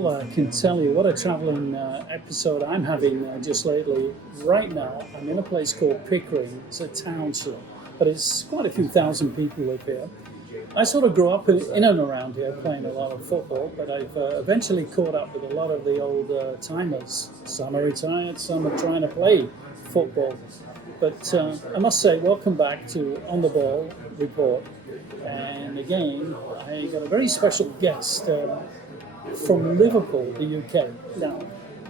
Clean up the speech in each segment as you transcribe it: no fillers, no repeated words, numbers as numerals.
Paul, I can tell you what a travelling episode I'm having just lately. Right now, I'm in a place called Pickering. It's a township, but it's quite a few thousand people live here. I sort of grew up in and around here playing a lot of football, but I've eventually caught up with a lot of the old timers. Some are retired, some are trying to play football. But I must say, welcome back to On the Ball Report. And again, I got a very special guest from Liverpool, the UK. Now,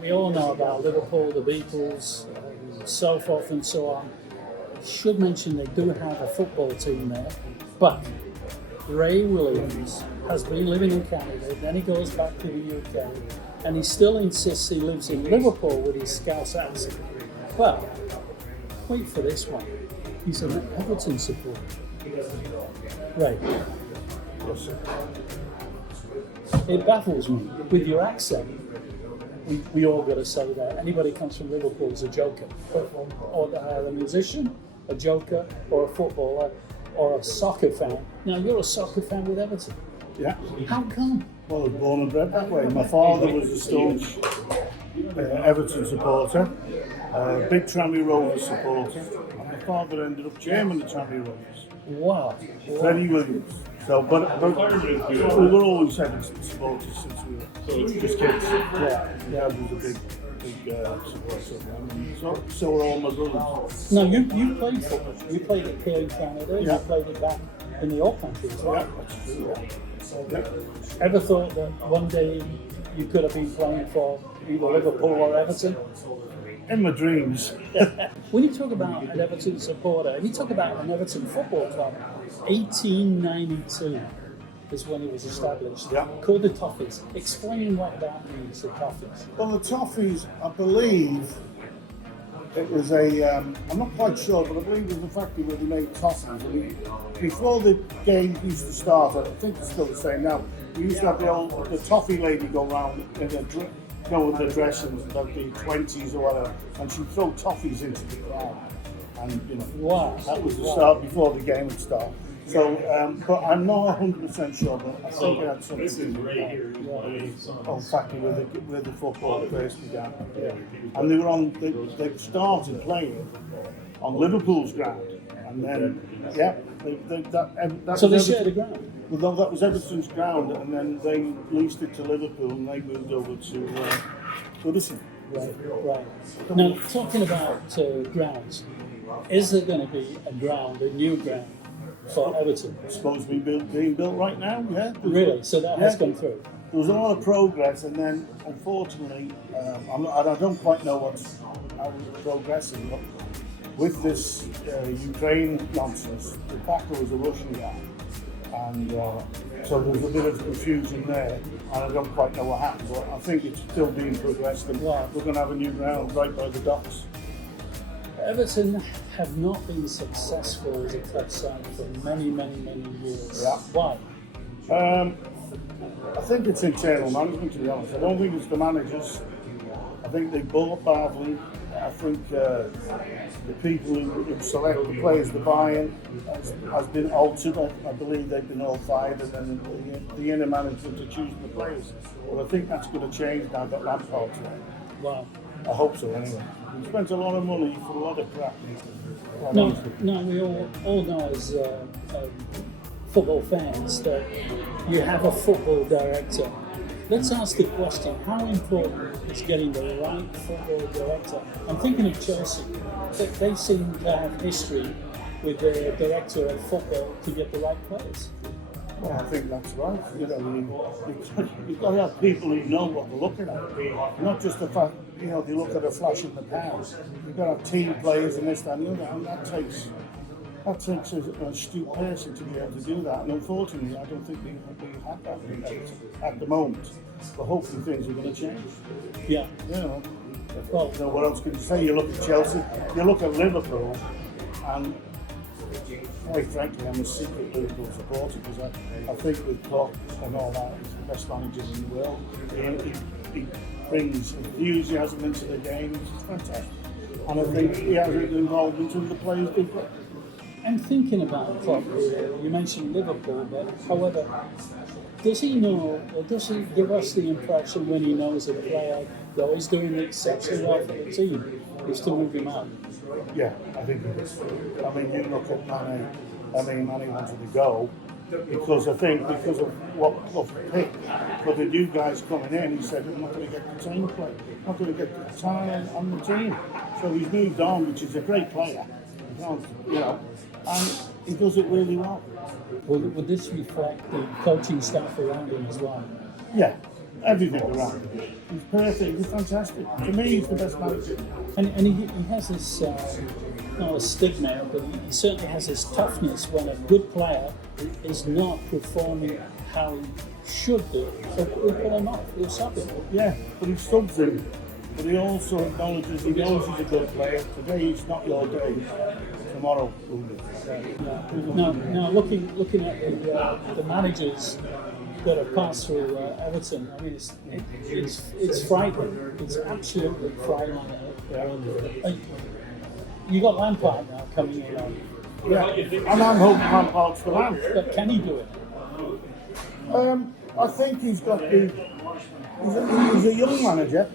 we all know about Liverpool, the Beatles, so forth and so on. Should mention they do have a football team there, but Ray Williams has been living in Canada, then he goes back to the UK, and he still insists he lives in Liverpool with his Scouse accent. But wait for this one. He's an Everton supporter. Right. Yes, sir. It baffles me with your accent. We all got to say that anybody comes from Liverpool is a joker, or a musician, a joker, or a footballer, or a soccer fan. Now you're a soccer fan with Everton. Yeah. How come? Well, I was born and bred that way. My father was a staunch Everton supporter, big Tranmere Rovers supporter. And my father ended up chairman of Tranmere Rovers. Wow. Freddie Williams. So, but we were always Everton supporters since we were just kids. Yeah, Dad was a big supporter of them, and so were all my brothers. Now you played football. You played it here in Canada. Yeah. You played it back in the old country as well. Yeah, that's true. Yeah. Ever thought that one day you could have been playing for either Liverpool or Everton? In my dreams. When you talk about an Everton supporter, and you talk about an Everton football club, 1892 is when it was established. Yeah. Called the Toffees. Explain what that means, the Toffees. Well, the Toffees, I believe it was I'm not quite sure, but I believe it was a factory where they made toffees. Before the game used to start, I think it's still the same now, we used to have the toffee lady go around in with the dresses, like the 20s or whatever, and she'd throw toffees into the crowd. And, Wow. that was the start before the game would start. So, but I'm not 100% sure, but I think it had something to do with that old factory where the football first began. And they started playing on Liverpool's ground, and then, So they shared the ground? Well, that was Everton's ground, and then they leased it to Liverpool, and they moved over to Goodison. Right. Now, talking about grounds, is there going to be a new ground for Everton? It's supposed to be being built right now, yeah. Really? So that has gone through? There was a lot of progress, and then unfortunately, I don't quite know how it's progressing, but with this Ukraine nonsense, the backer was a Russian guy, and so there was a bit of confusion there, and I don't quite know what happened, but I think it's still being progressed, and we're going to have a new ground right by the docks. Everton have not been successful as a club side for many years. Yeah. Why? I think it's internal management, to be honest. I don't think it's the managers. I think they bought badly. I think the people who select the players, the buy-in has been altered. I believe they've been all fired, and then the inner management are choosing the players. But I think that's going to change now that Lampard's there. Wow. I hope so, anyway. We spent a lot of money for a lot of crap. No, we all know as football fans that you have a football director. Let's ask the question, how important is getting the right football director? I'm thinking of Chelsea. They seem to have history with their director of football to get the right players. Well, I think that's right. You've got to have people who know what they're looking at. Not just the fact, they look at a flash in the pan. You've got to have team players and this, that, and the other, and that takes a astute person to be able to do that. And unfortunately, I don't think we have that at the moment. But hopefully things are going to change. Yeah. Well, what else can you say? You look at Chelsea, you look at Liverpool, and quite frankly, I'm a secret Liverpool supporter because I think with Klopp and all that, he's the best manager in the world. He brings enthusiasm into the game, which is fantastic. And I think he has an involvement in the players I'm thinking about Klopp here. You mentioned Liverpool, but however, does he know, or does he give us the impression when he knows a player, though he's doing exceptionally well for the team, is to move him out? Yeah, I think it is. I mean, you look at Mane. I mean, Mane wanted to go because of what Clough picked. But the new guys coming in, he said, I'm not going to get the team play. I'm not going to get the time on the team. So he's moved on, which is a great player. And he does it really well. Would this reflect the coaching staff around him as well? Yeah, everything around him. He's perfect. He's fantastic. To me, he's the best manager. And he has this, not a stigma, but he certainly has this toughness when a good player is not performing how he should do. So we'll pull him off, we'll stop him. Yeah, but he stubs him. But he also acknowledges he knows he's a good player. Today it's not your day. Tomorrow will be. Now looking at the managers that have passed through Everton, I mean it's frightening. It's absolutely frightening. You got Lampard now coming in. Yeah, and I'm hoping Lampard's the man. But can he do it? I think he's got the. He's a young manager.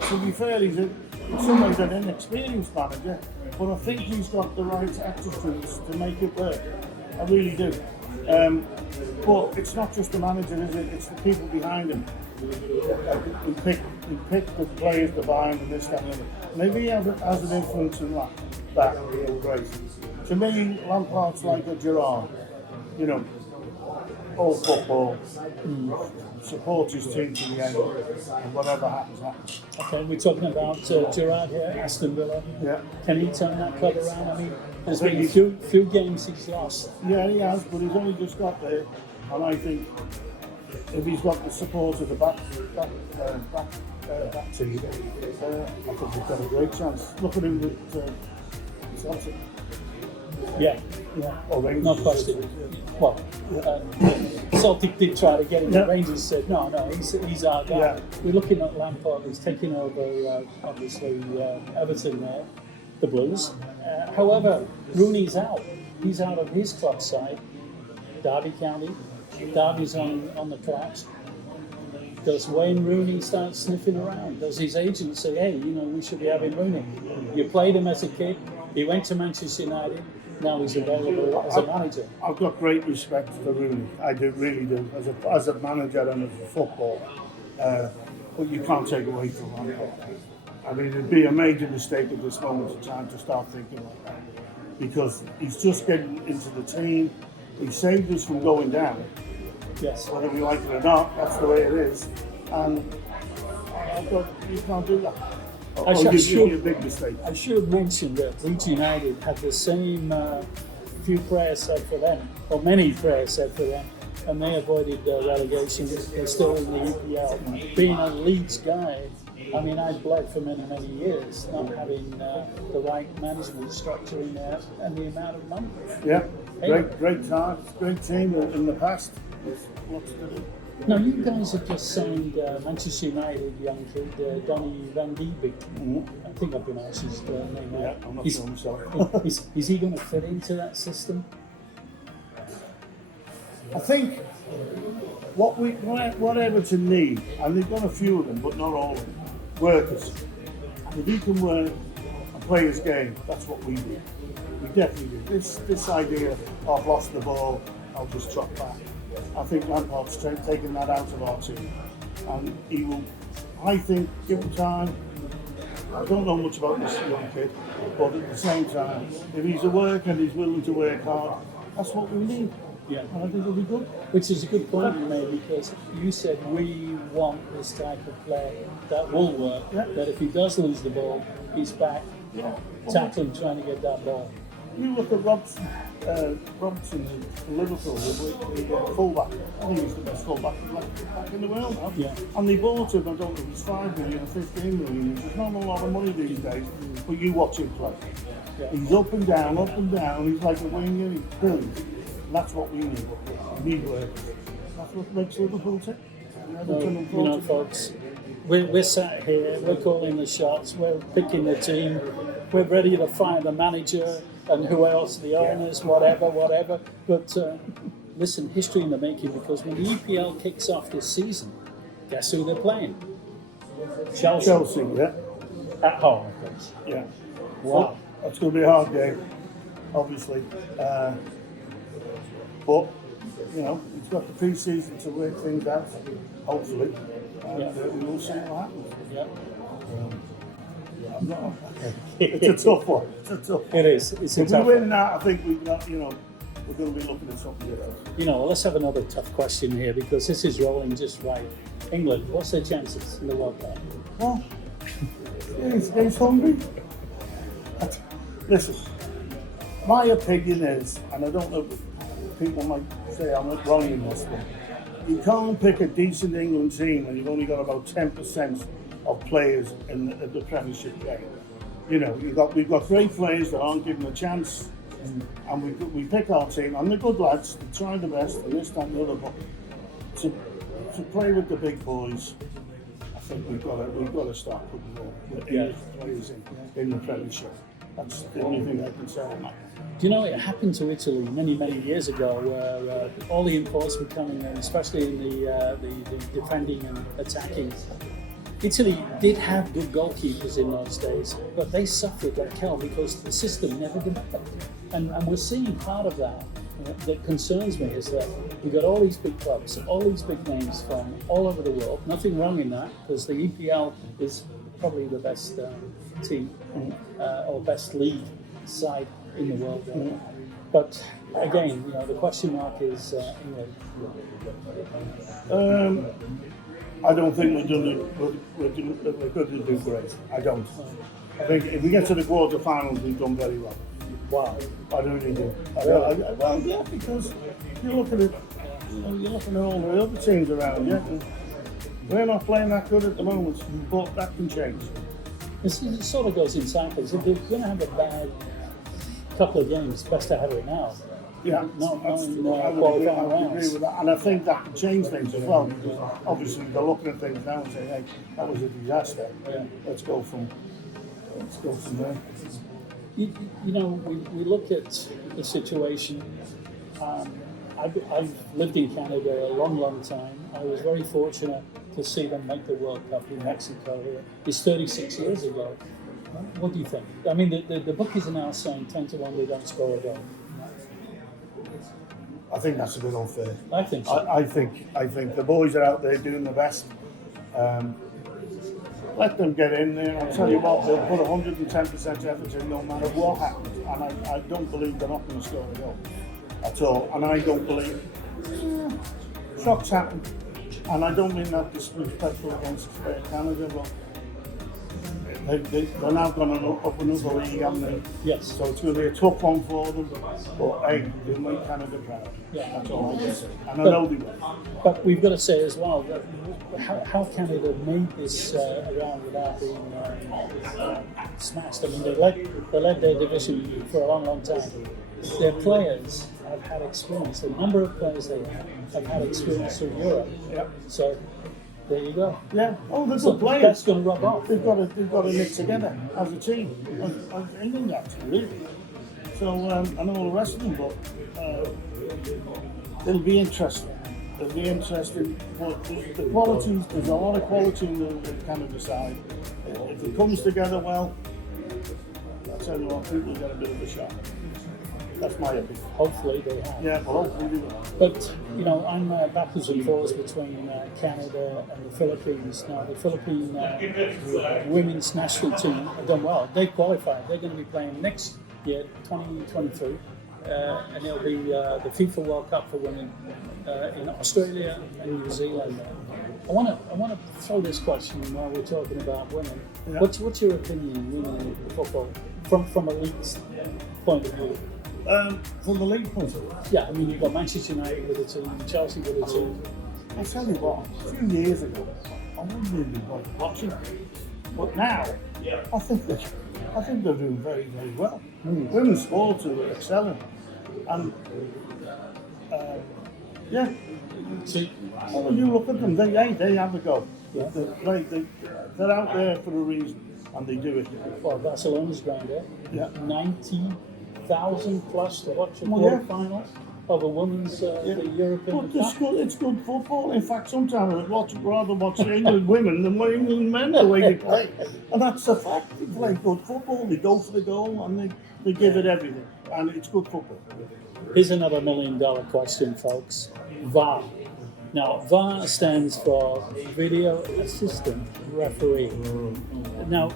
To be fair, in some ways an inexperienced manager, but I think he's got the right attitudes to make it work. I really do. But it's not just the manager, is it? It's the people behind him. We pick the players to buy him and this, that, and the other. Maybe he has an influence in that. Great. To me, Lampard's like a Gerrard. All football. Support his team to the end, and whatever happens. Okay, we're talking about Gerrard here, Aston Villa. Yeah. Can he turn that club around? I mean, there's been a few games he's lost. Yeah, he has, but he's only just got there, and I think if he's got the support of the back team, I think he's got a great chance. Look at him with Celtic. Yeah. Or Rangers. No question. Well, Celtic did try to get him. The Rangers said, no, he's our guy. Yeah. We're looking at Lampard. He's taking over, obviously, Everton there, the Blues. However, Rooney's out. He's out of his club side, Derby County. Derby's on the collapse. Does Wayne Rooney start sniffing around? Does his agent say, hey, we should be having Rooney? You played him as a kid. He went to Manchester United. Now he's available as a manager. I've got great respect for Rooney. I really do. As a manager and as a footballer. But you can't take away from him. I mean, it'd be a major mistake at this moment in time to start thinking like that. Because he's just getting into the team. He saved us from going down. Yes. Whether we like it or not, that's the way it is. And you can't do that. A big mistake. I should have mentioned that Leeds United had the same few prayers said for them, or many prayers said for them, and they avoided relegation. They're still in the EPL. Being a Leeds guy, I mean, I bled for many, many years not having the right management structure in there and the amount of money. Yeah, great time, great team in the past. Lots to do. Now, you guys have just signed Manchester United young kid, Donny van de Beek. I think I've pronounced his name right. Yeah, I'm not sure myself. Is he going to fit into that system? I think what Everton need, and they've got a few of them, but not all of them, workers. If he can work and play his game, that's what we do. We definitely do. This idea of I've lost the ball, I'll just trot back. I think Lampard's taken that out of our team, and he will. I think, give him time. I don't know much about this young kid, but at the same time, if he's a worker and he's willing to work hard, that's what we need. Yeah, and I think he'll be good. Which is a good point you made, because you said we want this type of player that will work. Yeah. That if he does lose the ball, he's back tackling, trying to get that ball. You look at Robson in Liverpool, the fullback. I think he's the best fullback in the world now. Yeah. And they bought him, I don't know if it's 5 million or 15 million, which is not a lot of money these days, but you watch him play. Yeah. He's up and down, he's like a winger, he's brilliant. And that's what we need. We need work. That's what makes Liverpool tick. Folks, we're sat here, we're calling the shots, we're picking the team, we're ready to find the manager. and who else, the owners, whatever. But listen, history in the making, because when the EPL kicks off this season, guess who they're playing? Chelsea, yeah. At home, of course. Yeah. Wow. That's going to be a hard game, obviously. But, you know, it's got the pre-season to work things out, hopefully. And we'll see what happens. Yeah. It's a tough one. It's a tough one. It is. It's a If tough we one. win that, I think we've got, you know, we're going to be looking at something different. You know, let's have another tough question here, because this is rolling just right. England, what's their chances in the World Cup? Well, he's hungry. Listen, my opinion is, and I don't know, people might say I'm wrong in this, but you can't pick a decent England team when you've only got about 10% of players in the Premiership game. You know, we've got great players that aren't given a chance, and we pick our team, and they're good lads, they try the best, and this, that, and the other, but to play with the big boys, I think we've got to start putting more English players in the Premiership. That's the only thing I can say on that. Do you know, it happened to Italy many, many years ago, where all the imports were coming in, especially in the defending and attacking. Italy did have good goalkeepers in those days, but they suffered like hell because the system never developed. And we're seeing part of that. That concerns me is that we've got all these big clubs, all these big names from all over the world. Nothing wrong in that, because the EPL is probably the best team or best league side in the world. But again, you know, the question mark is England. I don't think we're going to do great. I don't. I think if we get to the quarterfinals, we've done very well. Wow. I really do. Well, yeah, because you're looking at, you're looking at all the other teams around you. And we're not playing that good at the moment, but that can change. It sort of goes in cycles. If you're going to have a bad couple of games, best to have it now. Yeah, I would agree with that. And I think that can change things as well. Obviously, they're looking at things now and saying, hey, that was a disaster. Yeah. Let's go from there. You know, we look at the situation. I've lived in Canada a long, long time. I was very fortunate to see them make the World Cup in Mexico here. It's 36 years ago. What do you think? I mean, the bookies are now saying 10-1 they don't score a goal. I think that's a bit unfair. I think so. I think the boys are out there doing the best. Let them get in there. I'll tell you what, they'll put 110% effort in no matter what happens. And I don't believe they're not going to score a goal at all. And I don't believe shocks happen. And I don't mean that disrespectful against Canada, but they're now going to up another league, haven't they? Yes. So it's going to be a tough one for them. But hey, they'll make Canada proud. Yeah. That's all I can say. And I know they will. But we've got to say as well that how Canada made this around without being smashed. I mean, they led their division for a long, long time. Their players have had experience. The number of players they have had experience through Europe. Yep. So there you go. Yeah. Oh, they're So good players. that's going to rub off. They've got to knit together as a team. As England actually, really. So and all the rest of them, but it'll be interesting. It'll be interesting. But the qualities, there's a lot of quality in the Canada side. If it comes together well, I'll tell you what, people get a bit of a shot. That's my opinion. Hopefully they have. Yeah, well, hopefully they will. But, you know, I'm backwards and forwards between Canada and the Philippines. Now, the Philippine women's national team have done well. They qualified. They're going to be playing next year, 2023, and it'll be the FIFA World Cup for women in Australia and New Zealand. I want to throw this question while we're talking about women. Yeah. What's your opinion on women in football from a league's point of view? From the league point of view, Yeah, I mean, you've got Manchester United with a team, Chelsea with a team. I'll tell you what, a few years ago, I wouldn't really bother watching it. But now, I think they're doing very, very well. Women's sports are excelling. And, yeah, See, when you look at them, they have a go. Yeah. They're out there for a reason, and they do it. well, Barcelona's ground there. Yeah. 90 1,000 plus to watch a Well, yeah. quarterfinal of a women's the European But Cup. it's good football. In fact, sometimes I'd rather watch England women than England men the way they play. And that's the fact. They play good football. They go for the goal and they give it everything. And it's good football. Here's another $1 million question, folks. VAR. Now, VAR stands for Video Assistant Referee. Now,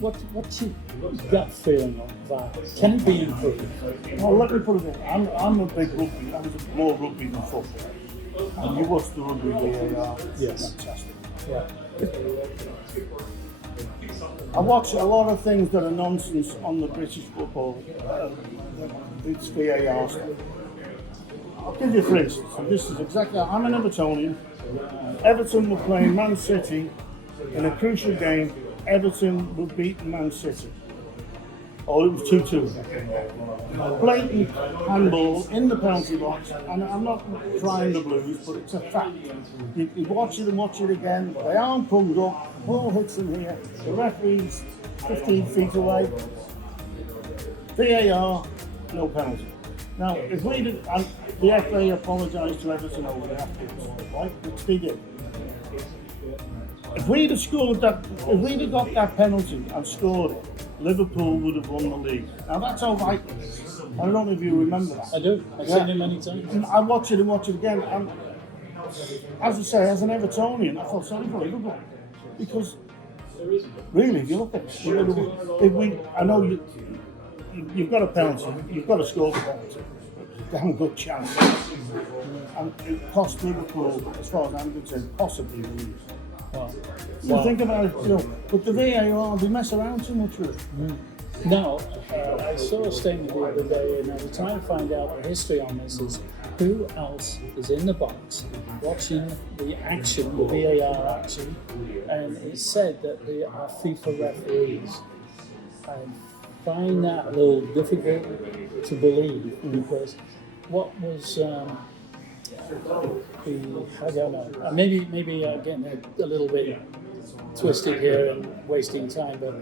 what's your gut feeling on VAR? Can it be improved? Well, let me put it in. I'm a big rugby. I was more rugby than football. And you watch the rugby VAR. Yes. Fantastic. Yeah. I watch a lot of things that are nonsense on the British football. It's VAR stuff. I'll give you for instance, and this is exactly, I'm an Evertonian. Everton were playing Man City in a crucial game. Everton were beating Man City. Oh, it was 2-2. Blatant handball in the penalty box, and I'm not crying the blues, but it's a fact. You watch it and watch it again, the arm comes up, ball hits him here, the referee's 15 feet away. VAR, no penalty. Now, if we did, and the FA apologised to Everton over there afterwards, right? Which they did. If we'd have scored that, if we'd have got that penalty and scored it, Liverpool would have won the league. Now that's how vital it is. I don't know if you remember that. I do. I've seen it many times. And I watch it and watch it again. And as I say, as an Evertonian, I felt sorry for Liverpool because really, if you look at it, I know you've got a penalty, you've got to score the penalty. Damn good chance. And it cost Liverpool, as far as I'm concerned, possibly the lose. You think about it, but the VAR, they mess around too much with it. Now, I saw a statement the other day, and I was trying to find out the history on this. Is who else is in the box watching the action, the VAR action, and it said that they are FIFA referees. I find that a little difficult to believe because what was I don't know. Maybe getting a little bit twisted here and wasting time, but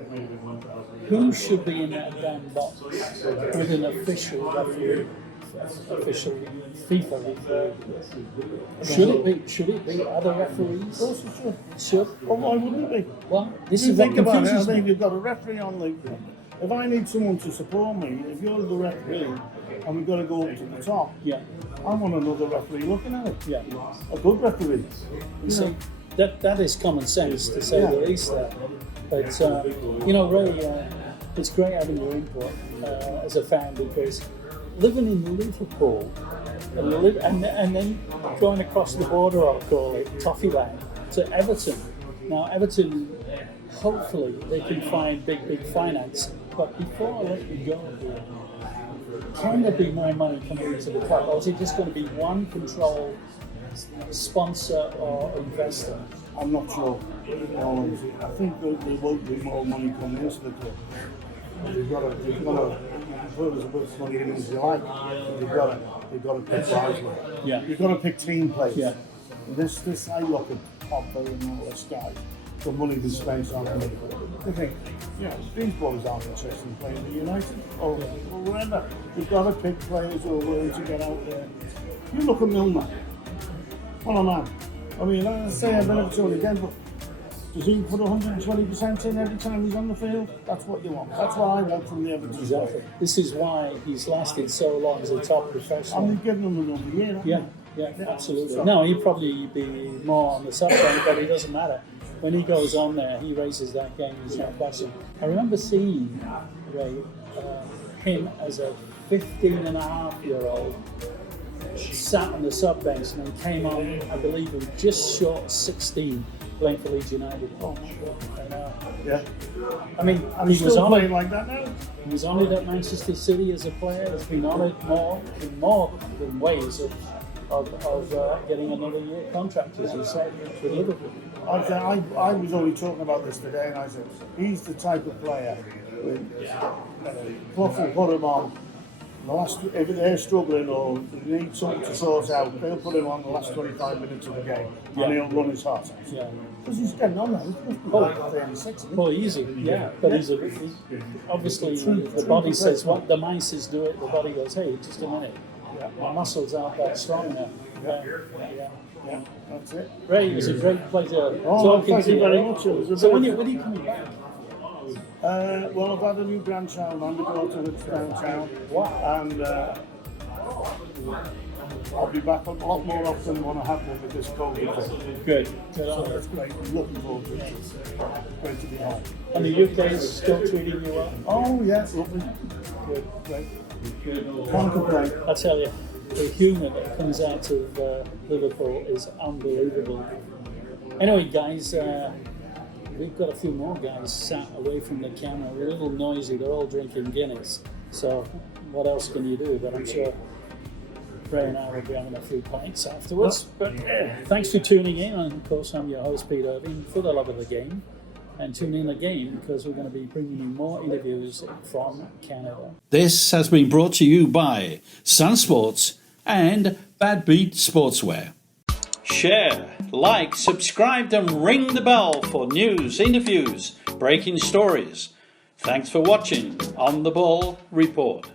who should be in that damn box with an official referee, official FIFA referee? Should it be other referees? Of course it should. Should? Well, why wouldn't it be? Well, this You is what think about it, I confuses think me. you've got a referee on the. If I need someone to support me, if you're the referee and we've got to go up to the top, Yeah, I want another referee looking at it. yeah. A good referee. You see, that is common sense to say the least there. But Ray, it's great having your input as a fan because living in Liverpool and then going across the border, I'll call it Toffee Land, to Everton. Now Everton, hopefully they can find big finance. But before I let you go here, can there be more money coming into the club, or is it just going to be one control sponsor or investor? I'm not sure. I think there won't be more money coming into the club. You've got to put as much money in as you like. You've got to pick wisely. Yeah. You've got to pick team players. Yeah. This I look at Pogba and all this guy. The money they spent on them. They think, these boys aren't interested in playing for United or wherever. You've got to pick players who are willing to get out there. You look at Milner. What a man. I mean, I say I've never told you again, but does he put 120% in every time he's on the field? That's what you want. That's what I want from the Everton. Exactly. This is why he's lasted so long as a top professional. And they've given him another year. Yeah, absolutely. No, he'd probably be more on the subject, but it doesn't matter. When he goes on there, he raises that game. There's no question. I remember seeing him as a 15-and-a-half-year-old sat on the sub bench and then came on, I believe, he was just short 16, playing for Leeds United. Yeah. I mean, And he he's was still on playing it. like that now. He was on it at Manchester City as a player. He's been on it in more than ways of getting another year contract, as you said, with Liverpool. I was only talking about this today, and I said he's the type of player. Clough will put him on if they're struggling or they need something to sort out, they'll put him on the last 25 minutes of the game and he'll run his heart out. Yeah. Because he's getting on now. Oh, easy, yeah. But obviously the body says what the mind says do it. The body goes, hey, just a minute. My muscles aren't that strong now. Yeah, that's it. Great, it was a great pleasure talking talking to you very much. So when are you coming back? Well, I've had a new grandchild, my daughter lives downtown, and I'll be back a lot more often than what I have been with this COVID thing. Good. So that's great. I'm looking forward to it. It's great to be home. And the UK is still treating you well? Oh, yeah, lovely. Good. Great. Can't complain. I tell you, the humour that comes out of Liverpool is unbelievable. Anyway, guys, we've got a few more guys sat away from the camera, a little noisy. They're all drinking Guinness. So what else can you do? But I'm sure Ray and I will be having a few pints afterwards. But thanks for tuning in. And of course, I'm your host, Pete Irvine, for the love of the game. And tune in again because we're going to be bringing you more interviews from Canada. This has been brought to you by Sun Sports and Bad Beat Sportswear. Share, like, subscribe and ring the bell for news, interviews, breaking stories. Thanks for watching On the Ball Report.